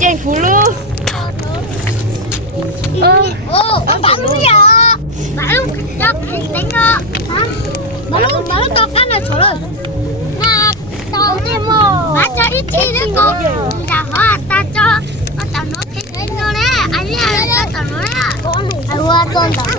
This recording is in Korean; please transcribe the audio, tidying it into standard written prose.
Vậy phụ luôn. 마루야. 마루 나 내가 마루 떡하나 저런. 나 어디 뭐 맞아 이치는 거. 자 왔다 저 왔다 너 노래 아니야 저 노래. 아이고 왔던다.